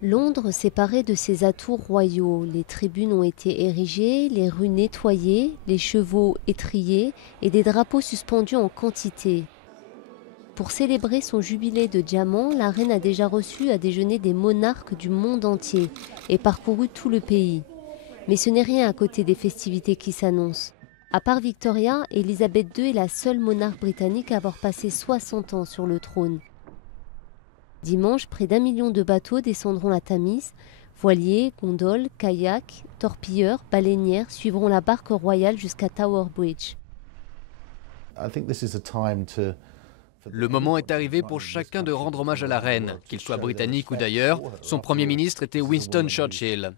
Londres séparée de ses atours royaux, les tribunes ont été érigées, les rues nettoyées, les chevaux étrillés et des drapeaux suspendus en quantité. Pour célébrer son jubilé de diamant, la reine a déjà reçu à déjeuner des monarques du monde entier et parcouru tout le pays. Mais ce n'est rien à côté des festivités qui s'annoncent. À part Victoria, Elisabeth II est la seule monarque britannique à avoir passé 60 ans sur le trône. Dimanche, près d'1 million de bateaux descendront la Tamise. Voiliers, gondoles, kayaks, torpilleurs, baleinières suivront la barque royale jusqu'à Tower Bridge. Le moment est arrivé pour chacun de rendre hommage à la reine, qu'il soit britannique ou d'ailleurs. Son premier ministre était Winston Churchill.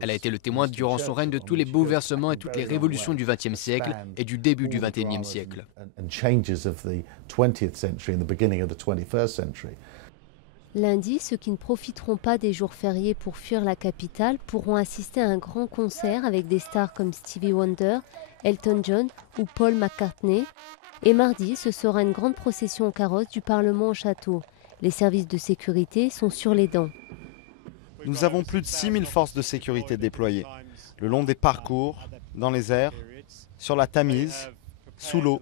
Elle a été le témoin durant son règne de tous les bouleversements et toutes les révolutions du XXe siècle et du début du XXIe siècle. Lundi, ceux qui ne profiteront pas des jours fériés pour fuir la capitale pourront assister à un grand concert avec des stars comme Stevie Wonder, Elton John ou Paul McCartney. Et mardi, ce sera une grande procession en carrosse du Parlement au château. Les services de sécurité sont sur les dents. Nous avons plus de 6000 forces de sécurité déployées, le long des parcours, dans les airs, sur la Tamise, sous l'eau.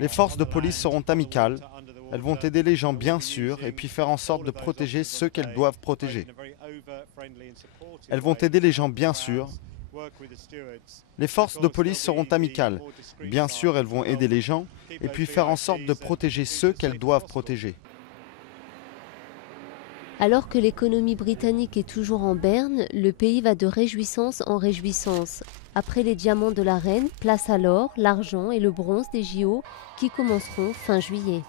Les forces de police seront amicales, elles vont aider les gens bien sûr et puis faire en sorte de protéger ceux qu'elles doivent protéger. Elles vont aider les gens bien sûr. Les forces de police seront amicales, bien sûr elles vont aider les gens et puis faire en sorte de protéger ceux qu'elles doivent protéger. Alors que l'économie britannique est toujours en berne, le pays va de réjouissance en réjouissance. Après les diamants de la reine, place à l'or, l'argent et le bronze des JO qui commenceront fin juillet.